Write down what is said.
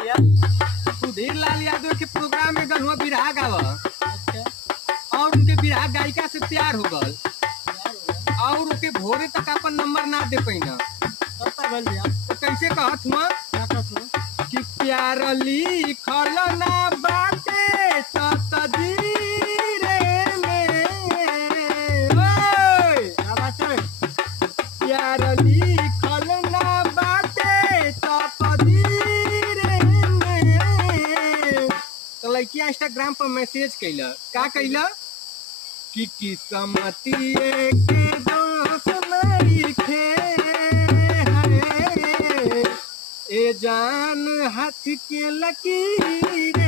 भैया। सुधीर लाल यादव के प्रोग्राम में गल हुआ बिरहा गाव अच्छा और उनके बिरहा गायिका से प्यार हो गल यार हो गया। और उनके भोरे तक अपन नंबर ना दे पैना कब तक भइल भैया? तो कैसे कहत हुआ क्या कहत हो? कि प्यार लिखल ना बाटे तकदीरे में ओए क्या बात है? प्यार लिखल ना बाटे तकदीरे में तो लड़किया इंस्टाग्राम पर मैसेज कैला का कैला कि किस्मतिए के दोस्त नइखे हरे ए जान हाथ के लकीर